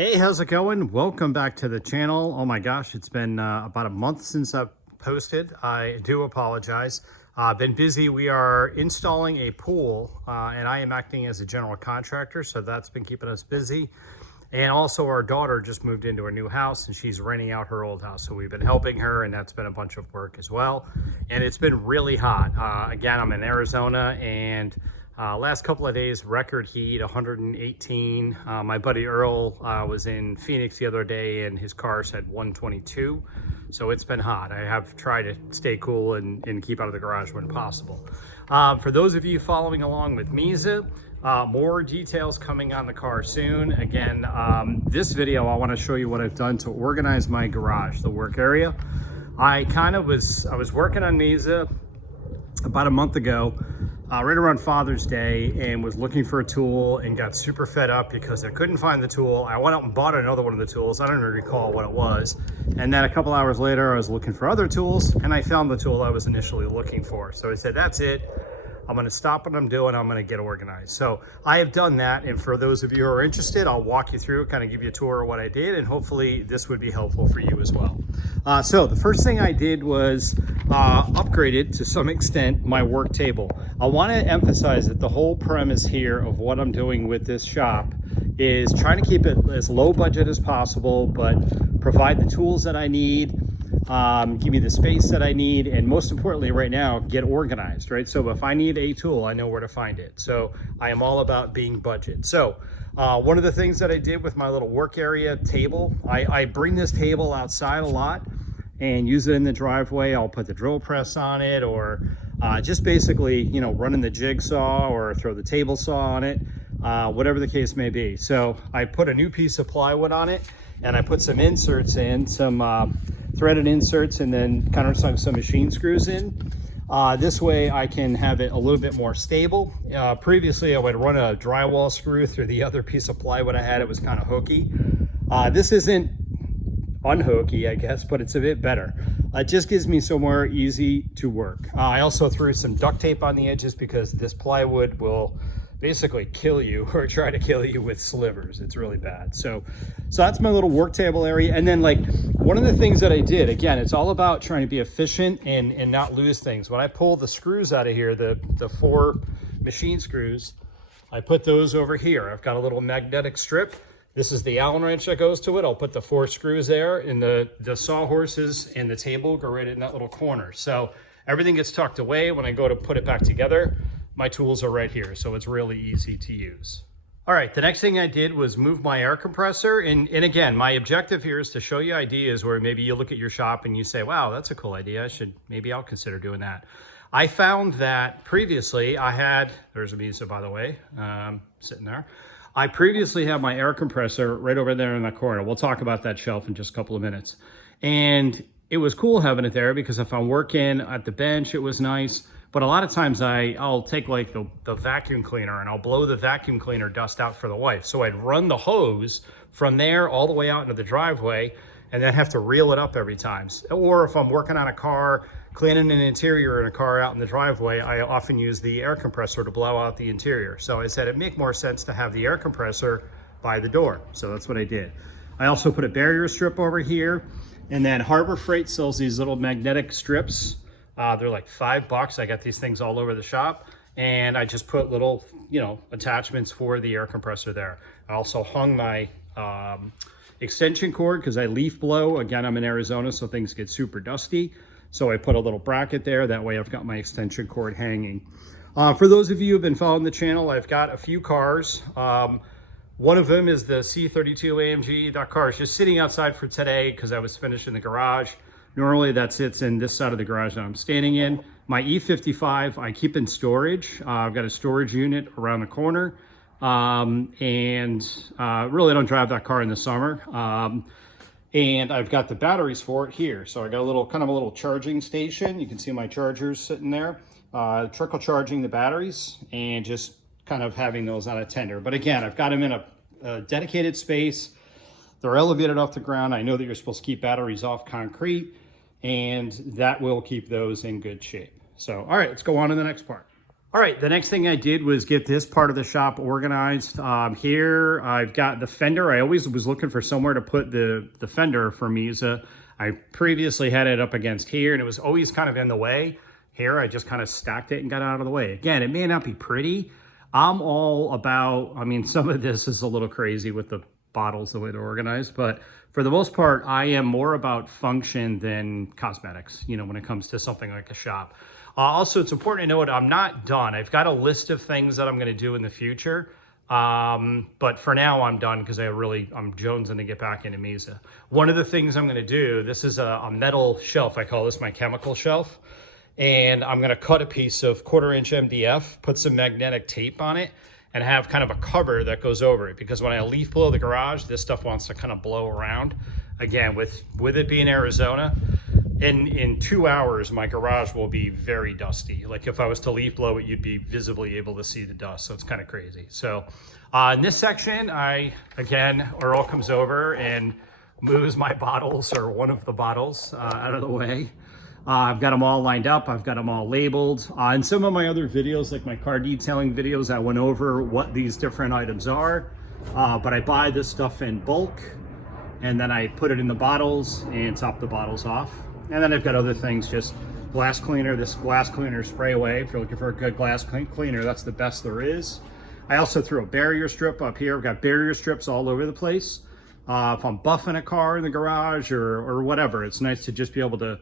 Hey, how's it going? Welcome back to the channel. Oh my gosh, it's been about a month since I've posted. I do apologize. Been busy. We are installing a pool and I am acting as a general contractor, so that's been keeping us busy. And also our daughter just moved into a new house and she's renting out her old house. So we've been helping her and that's been a bunch of work as well. And it's been really hot. Again, I'm in Arizona and last couple of days, record heat, 118. My buddy Earl was in Phoenix the other day and his car said 122. So it's been hot. I have tried to stay cool and keep out of the garage when possible. For those of you following along with Misa, more details coming on the car soon. Again, this video, I want to show you what I've done to organize my garage, the work area. I was working on Misa about a month ago, right around Father's Day, and was looking for a tool and got super fed up because I couldn't find the tool. I went out and bought another one of the tools. I don't even recall what it was. And then a couple hours later, I was looking for other tools and I found the tool I was initially looking for. So I said, that's it. I'm going to stop what I'm doing. I'm going to get organized. So I have done that. And for those of you who are interested, I'll walk you through, kind of give you a tour of what I did. And hopefully this would be helpful for you as well. So the first thing I did was upgraded to some extent my work table. I want to emphasize that the whole premise here of what I'm doing with this shop is trying to keep it as low budget as possible, but provide the tools that I need, give me the space that I need, and most importantly right now, get organized, right? So if I need a tool, I know where to find it. So I am all about being budget. So one of the things that I did with my little work area table, I bring this table outside a lot and use it in the driveway. I'll put the drill press on it, or just basically, you know, running the jigsaw or throw the table saw on it, whatever the case may be. So I put a new piece of plywood on it and I put some inserts in, some threaded inserts, and then kind of some machine screws in. This way I can have it a little bit more stable. Previously I would run a drywall screw through the other piece of plywood I had. It was kind of hooky. This isn't unhooky, I guess, but it's a bit better. It just gives me somewhere easy to work. I also threw some duct tape on the edges because this plywood will basically kill you or try to kill you with slivers. It's really bad. So that's my little work table area. And then, like, one of the things that I did, again, it's all about trying to be efficient and not lose things. When I pull the screws out of here, the 4 machine screws, I put those over here. I've got a little magnetic strip. This is the Allen wrench that goes to it. I'll put the 4 screws there, and the sawhorses and the table go right in that little corner. So everything gets tucked away. When I go to put it back together, my tools are right here, so it's really easy to use. All right, the next thing I did was move my air compressor. And again, my objective here is to show you ideas where maybe you look at your shop and you say, wow, that's a cool idea. Maybe I'll consider doing that. I found that previously there's a Misa, by the way, sitting there. I previously had my air compressor right over there in the corner. We'll talk about that shelf in just a couple of minutes. And it was cool having it there because if I'm working at the bench, it was nice. But a lot of times I'll take like the vacuum cleaner and I'll blow the vacuum cleaner dust out for the wife. So I'd run the hose from there all the way out into the driveway and then have to reel it up every time. Or if I'm working on a car, cleaning an interior in a car out in the driveway, I often use the air compressor to blow out the interior. So I said it'd make more sense to have the air compressor by the door. So that's what I did. I also put a barrier strip over here, and then Harbor Freight sells these little magnetic strips. They're like $5. I got these things all over the shop, and I just put little, attachments for the air compressor there. I also hung my extension cord because I leaf blow. Again, I'm in Arizona, so things get super dusty. So I put a little bracket there. That way I've got my extension cord hanging. For those of you who've been following the channel, I've got a few cars. One of them is the C32 AMG. That car is just sitting outside for today because I was finishing the garage. Normally that sits in this side of the garage that I'm standing in. My E55 I keep in storage. I've got a storage unit around the corner. Really don't drive that car in the summer. And I've got the batteries for it here. So I got a little charging station. You can see my chargers sitting there. Trickle charging the batteries and just kind of having those on a tender. But again, I've got them in a dedicated space. They're elevated off the ground. I know that you're supposed to keep batteries off concrete, and that will keep those in good shape. So, all right, let's go on to the next part. All right, the next thing I did was get this part of the shop organized. Here I've got the fender. I always was looking for somewhere to put the fender for Misa. I previously had it up against here and it was always kind of in the way. Here I just kind of stacked it and got it out of the way. Again, it may not be pretty. I'm all about, I mean, some of this is a little crazy with the bottles, the way they're organized, but for the most part, I am more about function than cosmetics, you know, when it comes to something like a shop. Also, it's important to note I'm not done. I've got a list of things that I'm going to do in the future. But for now, I'm done because I'm jonesing to get back into Misa. One of the things I'm going to do, this is a metal shelf. I call this my chemical shelf. And I'm going to cut a piece of 1/4 inch MDF, put some magnetic tape on it, and have kind of a cover that goes over it. Because when I leaf blow the garage, this stuff wants to kind of blow around. Again, with it being Arizona, in 2 hours, my garage will be very dusty. Like if I was to leaf blow it, you'd be visibly able to see the dust. So it's kind of crazy. So in this section, Earl comes over and moves my bottles or one of the bottles out of the way. I've got them all lined up. I've got them all labeled. In some of my other videos, like my car detailing videos, I went over what these different items are. But I buy this stuff in bulk and then I put it in the bottles and top the bottles off. And then I've got other things, just glass cleaner, this glass cleaner spray away. If you're looking for a good glass cleaner, that's the best there is. I also threw a barrier strip up here. I've got barrier strips all over the place. If I'm buffing a car in the garage or whatever, it's nice to just be able to,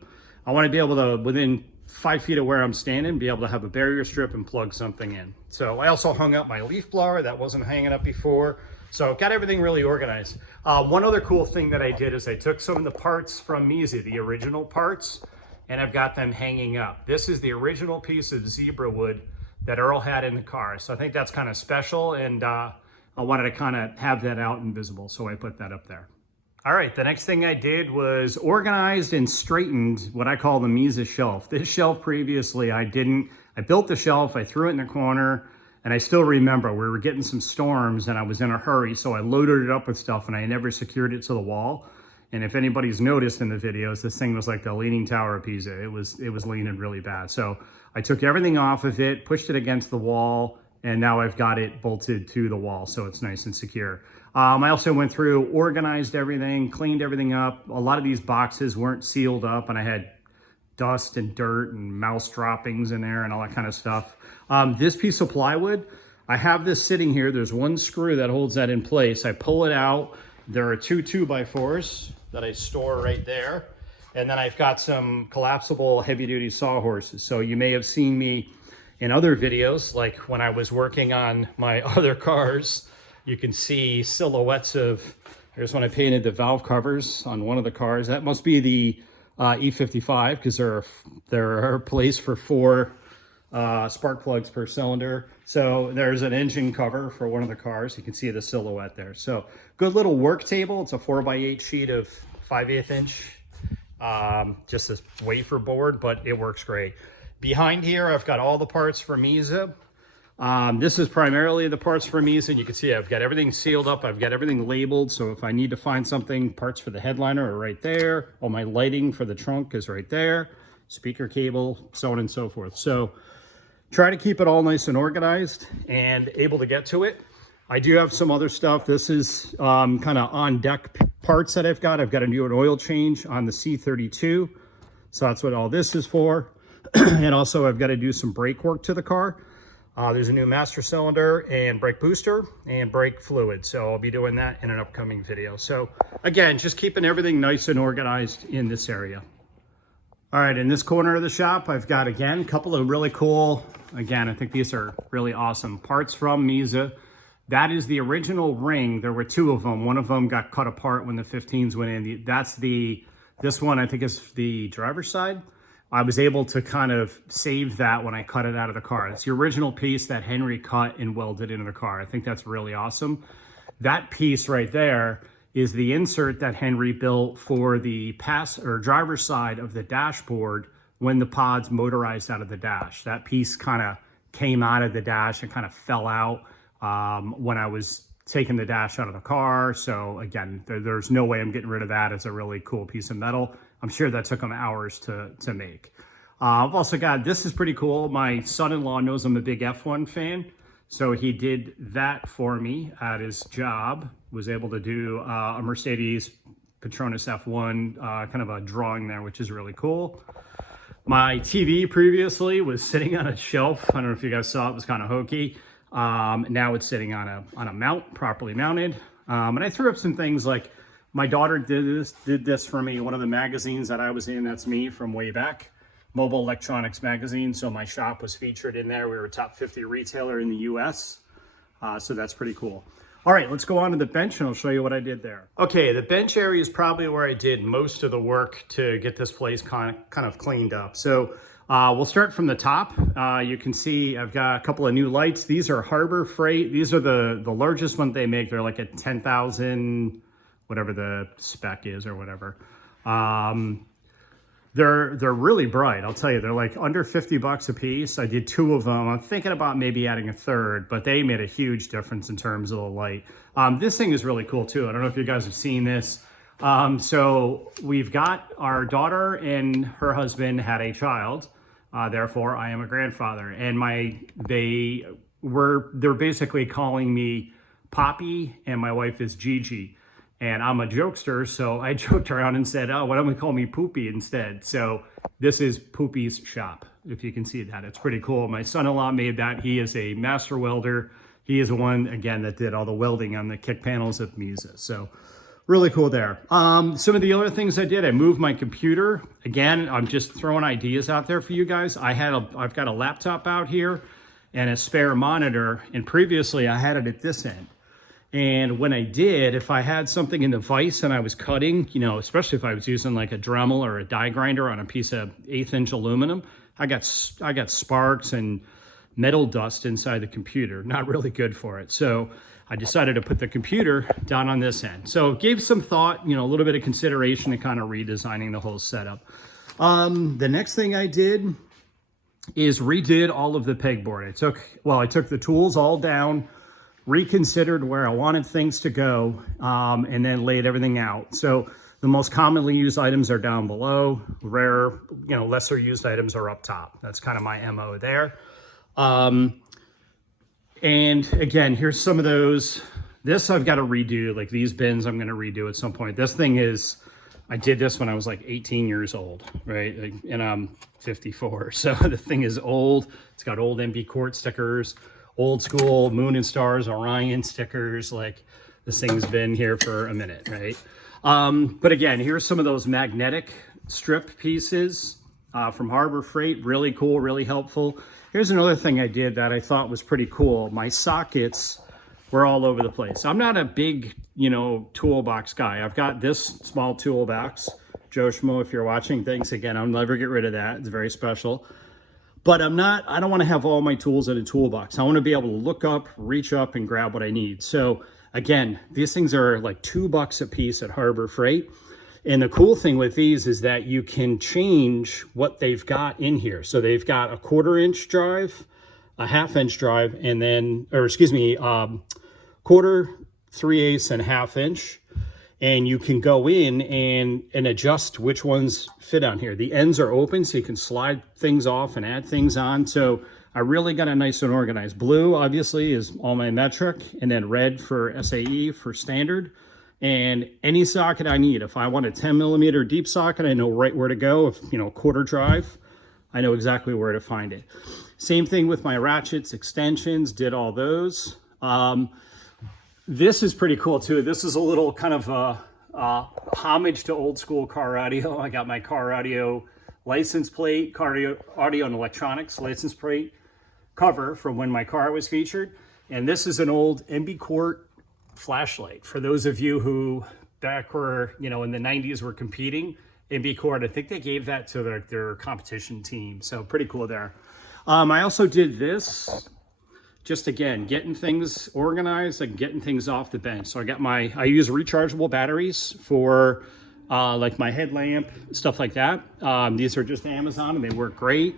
I want to be able to, within 5 feet of where I'm standing, be able to have a barrier strip and plug something in. So I also hung up my leaf blower that wasn't hanging up before. So got everything really organized. One other cool thing that I did is I took some of the parts from Misa, the original parts, and I've got them hanging up. This is the original piece of zebra wood that Earl had in the car. So I think that's kind of special, and I wanted to kind of have that out and visible, so I put that up there. All right, the next thing I did was organized and straightened what I call the Misa shelf. This shelf previously I built the shelf, I threw it in the corner, and I still remember we were getting some storms and I was in a hurry, so I loaded it up with stuff and I never secured it to the wall. And if anybody's noticed in the videos, this thing was like the Leaning Tower of Pisa. It was leaning really bad. So I took everything off of it, pushed it against the wall, and now I've got it bolted to the wall, so it's nice and secure. I also went through, organized everything, cleaned everything up. A lot of these boxes weren't sealed up, and I had dust and dirt and mouse droppings in there and all that kind of stuff. This piece of plywood, I have this sitting here. There's one screw that holds that in place. I pull it out. There are 2 2x4s that I store right there. And then I've got some collapsible heavy-duty sawhorses. So you may have seen me in other videos, like when I was working on my other cars. You can see silhouettes of, here's when I painted the valve covers on one of the cars. That must be the E55, because there are a place for 4 spark plugs per cylinder. So there's an engine cover for one of the cars. You can see the silhouette there. So good little work table. It's a 4x8 sheet of 5/8 inch, just a wafer board, but it works great. Behind here, I've got all the parts for Misa. This is primarily the parts for Misa. You can see I've got everything sealed up. I've got everything labeled. So if I need to find something, parts for the headliner are right there. All my lighting for the trunk is right there. Speaker cable, so on and so forth. So try to keep it all nice and organized and able to get to it. I do have some other stuff. This is kind of on deck parts that I've got. I've got to do an oil change on the C32. So that's what all this is for. And also I've got to do some brake work to the car. There's a new master cylinder and brake booster and brake fluid. So I'll be doing that in an upcoming video. So again, just keeping everything nice and organized in this area. All right, in this corner of the shop, I've got, again, a couple of really cool, again, I think these are really awesome parts from Misa. That is the original ring. There were 2 of them. One of them got cut apart when the 15s went in. This one I think is the driver's side. I was able to kind of save that when I cut it out of the car. It's the original piece that Henry cut and welded into the car. I think that's really awesome. That piece right there is the insert that Henry built for the driver's side of the dashboard when the pods motorized out of the dash. That piece kind of came out of the dash and kind of fell out when I was taking the dash out of the car. So again, there's no way I'm getting rid of that. It's a really cool piece of metal. I'm sure that took them hours to make. I've also got, this is pretty cool. My son-in-law knows I'm a big F1 fan. So he did that for me at his job, was able to do a Mercedes Petronas F1, kind of a drawing there, which is really cool. My TV previously was sitting on a shelf. I don't know if you guys saw it, was kind of hokey. Now it's sitting on a mount, properly mounted. And I threw up some things like my daughter did this for me. One of the magazines that I was in, that's me from way back, Mobile Electronics Magazine. So my shop was featured in there. We were a top 50 retailer in the US. So that's pretty cool. All right, let's go on to the bench and I'll show you what I did there. Okay, the bench area is probably where I did most of the work to get this place kind of cleaned up. So we'll start from the top. You can see I've got a couple of new lights. These are Harbor Freight. These are the largest one they make. They're like a 10,000, whatever the spec is or whatever. They're really bright. I'll tell you, they're like under 50 bucks a piece. I did 2 of them. I'm thinking about maybe adding a third, but they made a huge difference in terms of the light. This thing is really cool too. I don't know if you guys have seen this. So we've got our daughter and her husband had a child. Therefore I am a grandfather, and they're basically calling me Poppy and my wife is Gigi. And I'm a jokester, so I joked around and said, oh, why don't we call me Poopy instead? So this is Poopy's shop, if you can see that. It's pretty cool. My son-in-law made that. He is a master welder. He is the one, again, that did all the welding on the kick panels of Misa. So really cool there. Some of the other things I did, I moved my computer. Again, I'm just throwing ideas out there for you guys. I've got a laptop out here and a spare monitor, and previously I had it at this end. And when I did, if I had something in the vise and I was cutting, you know, especially if I was using like a Dremel or a die grinder on a piece of 1/8" aluminum, I got sparks and metal dust inside the computer. Not really good for it. So I decided to put the computer down on this end. So gave some thought, you know, a little bit of consideration to kind of redesigning the whole setup. The next thing I did is redid all of the pegboard. I took the tools all down, reconsidered where I wanted things to go, and then laid everything out. So the most commonly used items are down below. Rare, you know, lesser used items are up top. That's kind of my MO there. And again, here's some of those. This I've got to redo, like these bins I'm going to redo at some point. This thing is, I did this when I was like 18 years old, right? And I'm 54. So the thing is old. It's got old MB Court stickers, old school Moon and Stars, Orion stickers. Like this thing's been here for a minute, right? But again, here's some of those magnetic strip pieces from Harbor Freight. Really cool, really helpful. Here's another thing I did that I thought was pretty cool. My sockets were all over the place. I'm not a big, you know, toolbox guy. I've got this small toolbox. Joe Schmo, if you're watching, thanks again. I'll never get rid of that. It's very special. But I don't want to have all my tools in a toolbox. I want to be able to look up, reach up, and grab what I need. So again, these things are like $2 a piece at Harbor Freight. And the cool thing with these is that you can change what they've got in here. So they've got a 1/4" drive, a 1/2" drive, and then, or excuse me, 1/4, 3/8, and 1/2". And you can go in and adjust which ones fit on here. The ends are open, so you can slide things off and add things on. So I really got it nice and organized. Blue, obviously, is all my metric, and then red for SAE for standard. And any socket I need. If I want a 10mm deep socket, I know right where to go. If, you know, 1/4 drive, I know exactly where to find it. Same thing with my ratchets, extensions, did all those. This is pretty cool too. This is a little kind of a homage to old school car audio. I got my car audio license plate, car audio and electronics license plate cover from when my car was featured. And this is an old MB Court flashlight. For those of you who back were, you know, in the 90s were competing, MB Court, I think they gave that to their competition team. So pretty cool there. I also did this. Just again, getting things organized and getting things off the bench. So I use rechargeable batteries for like my headlamp, stuff like that. These are just Amazon and they work great.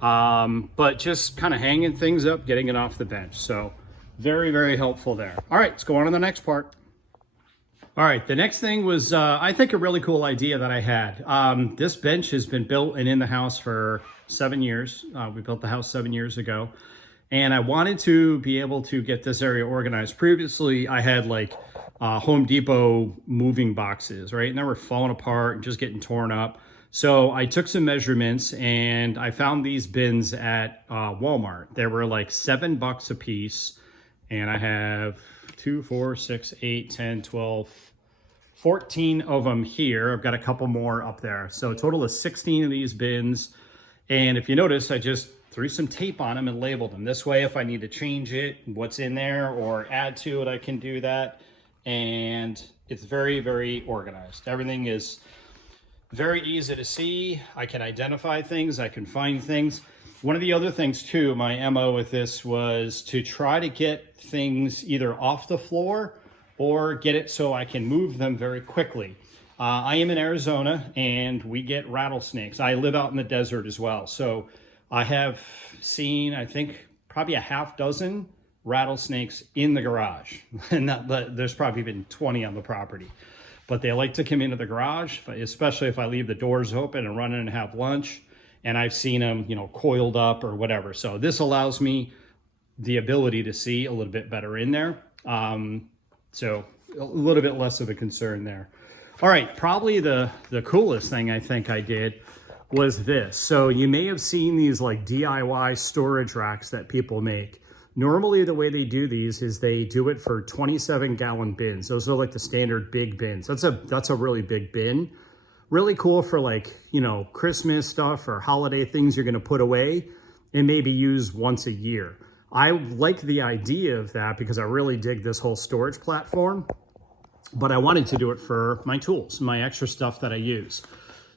But just kind of hanging things up, getting it off the bench. So very, very helpful there. All right, let's go on to the next part. All right, the next thing was, I think, a really cool idea that I had. This bench has been built and in the house for 7 years. We built the house 7 years ago. And I wanted to be able to get this area organized. Previously, I had like Home Depot moving boxes, right? And they were falling apart and just getting torn up. So I took some measurements and I found these bins at Walmart. They were like $7 a piece. And I have 2, 4, 6, 8, 10, 12, 14 of them here. I've got a couple more up there. So a total of 16 of these bins. And if you notice, I just threw some tape on them and labeled them. This way, if I need to change it, what's in there, or add to it, I can do that. And it's very, very organized. Everything is very easy to see. I can identify things. I can find things. One of the other things too, my MO with this was to try to get things either off the floor or get it so I can move them very quickly. I am in Arizona and we get rattlesnakes. I live out in the desert as well. So I have seen, I think, probably a half dozen rattlesnakes in the garage. And there's probably been 20 on the property. But they like to come into the garage, especially if I leave the doors open and run in and have lunch. And I've seen them, you know, coiled up or whatever. So this allows me the ability to see a little bit better in there. So a little bit less of a concern there. All right, probably the coolest thing I think I did was this. So you may have seen these like DIY storage racks that people make. Normally the way they do these is they do it for 27-gallon bins. Those are like the standard big bins. That's a really big bin. Really cool for like, you know, Christmas stuff or holiday things you're gonna put away and maybe use once a year. I like the idea of that because I really dig this whole storage platform, but I wanted to do it for my tools, my extra stuff that I use.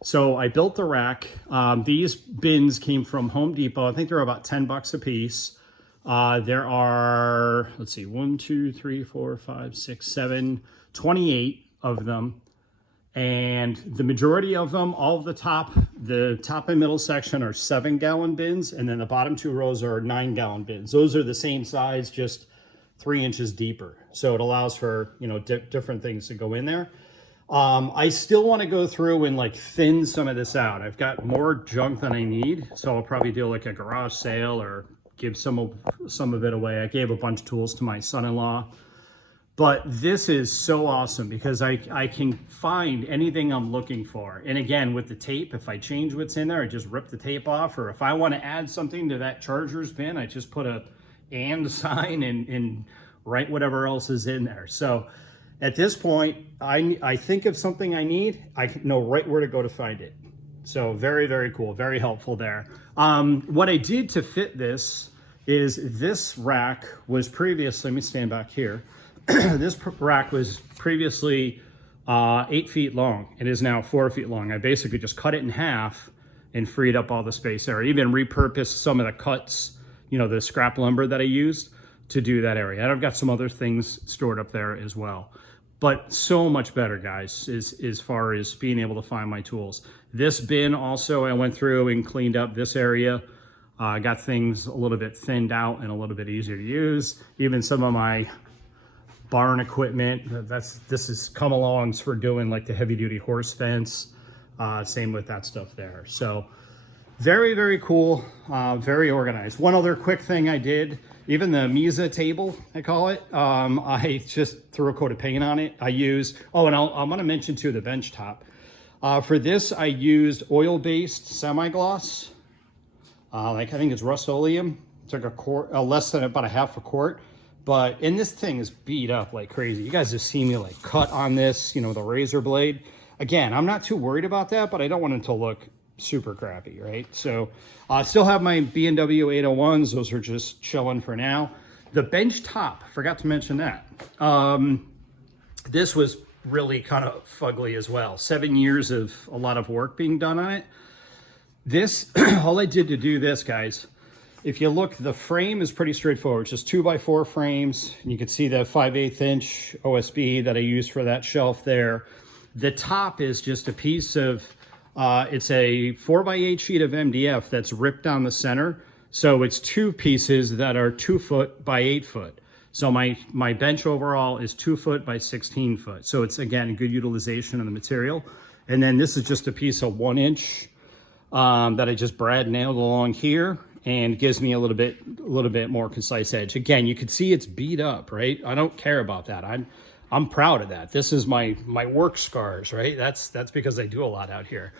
So I built the rack. These bins came from Home Depot. I think they're about $10 a piece. There are, let's see, 1, 2, 3, 4, 5, 6, 7, 28 of them. And the majority of them, all of the top and middle section are 7-gallon bins. And then the bottom 2 rows are 9-gallon bins. Those are the same size, just 3 inches deeper. So it allows for, you know, different things to go in there. I still want to go through and like thin some of this out. I've got more junk than I need. So I'll probably do like a garage sale or give some of it away. I gave a bunch of tools to my son-in-law. But this is so awesome because I can find anything I'm looking for. And again, with the tape, if I change what's in there, I just rip the tape off. Or if I want to add something to that chargers bin, I just put a and sign and write whatever else is in there. So at this point, I think of something I need, I know right where to go to find it. So very, very cool, very helpful there. What I did to fit this is this rack was previously, let me stand back here. This rack was previously 8 feet long. It is now 4 feet long. I basically just cut it in half and freed up all the space there. I even repurposed some of the cuts, you know, the scrap lumber that I used to do that area. And I've got some other things stored up there as well. But so much better, guys, as far as being able to find my tools. This bin also, I went through and cleaned up this area. Got things a little bit thinned out and a little bit easier to use. Even some of my barn equipment, this is come-alongs for doing like the heavy-duty horse fence. Same with that stuff there. So very, very cool, very organized. One other quick thing I did, even the Misa table, I call it, I just threw a coat of paint on it. I used, oh, and I'm gonna mention too the bench top. For this, I used oil-based semi-gloss. Like I think it's Rust-Oleum. It's like a quart, less than about a half a quart. And this thing is beat up like crazy. You guys have seen me like cut on this, you know, the razor blade. Again, I'm not too worried about that, but I don't want it to look super crappy, right? So I still have my B&W 801s. Those are just chilling for now. The bench top, forgot to mention that. This was really kind of fugly as well. 7 years of a lot of work being done on it. This, all I did to do this, guys, if you look, the frame is pretty straightforward. It's just 2x4 frames. And you can see the 5/8 inch OSB that I used for that shelf there. The top is just a piece of, it's a 4x8 sheet of MDF that's ripped down the center. So it's 2 pieces that are 2 foot by 8 foot. So my bench overall is 2 foot by 16 foot. So it's, again, good utilization of the material. And then this is just a piece of 1 inch that I just brad nailed along here, and gives me a little bit more concise edge. Again, you can see it's beat up, right? I don't care about that. I'm proud of that. This is my work scars, right? That's because I do a lot out here.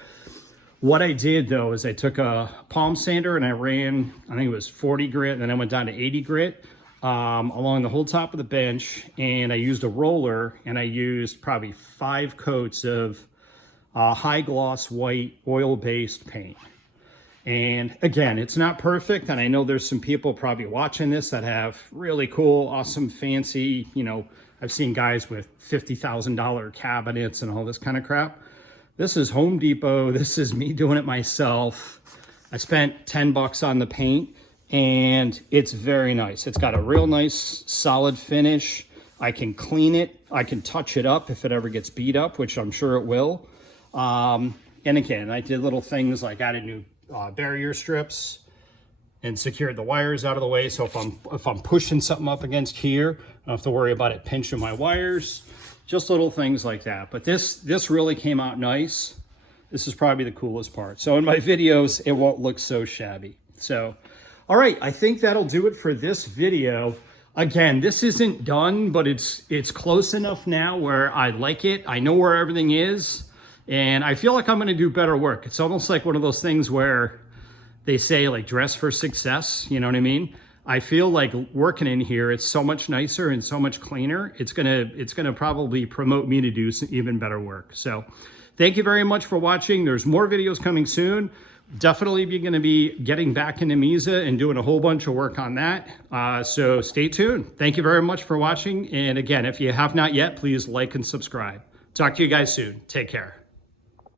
What I did though is I took a palm sander and I ran, I think it was 40 grit, and then I went down to 80 grit along the whole top of the bench, and I used a roller, and I used probably 5 coats of high gloss white oil-based paint. And again, it's not perfect, and I know there's some people probably watching this that have really cool, awesome, fancy, you know, I've seen guys with $50,000 cabinets and all this kind of crap. This is Home Depot. This is me doing it myself. I spent 10 bucks on the paint, and it's very nice. It's got a real nice solid finish. I can clean it. I can touch it up if it ever gets beat up, which I'm sure it will. And again, I did little things like added new barrier strips and secured the wires out of the way. So if I'm pushing something up against here, I don't have to worry about it pinching my wires. Just little things like that. But this really came out nice. This is probably the coolest part. So in my videos, it won't look so shabby. So, all right, I think that'll do it for this video. Again, this isn't done, but it's close enough now where I like it. I know where everything is, and I feel like I'm gonna do better work. It's almost like one of those things where they say like dress for success, you know what I mean? I feel like working in here, it's so much nicer and so much cleaner. It's gonna probably promote me to do some even better work. So thank you very much for watching. There's more videos coming soon. Definitely going to be getting back into Misa and doing a whole bunch of work on that. So stay tuned. Thank you very much for watching. And again, if you have not yet, please like and subscribe. Talk to you guys soon. Take care.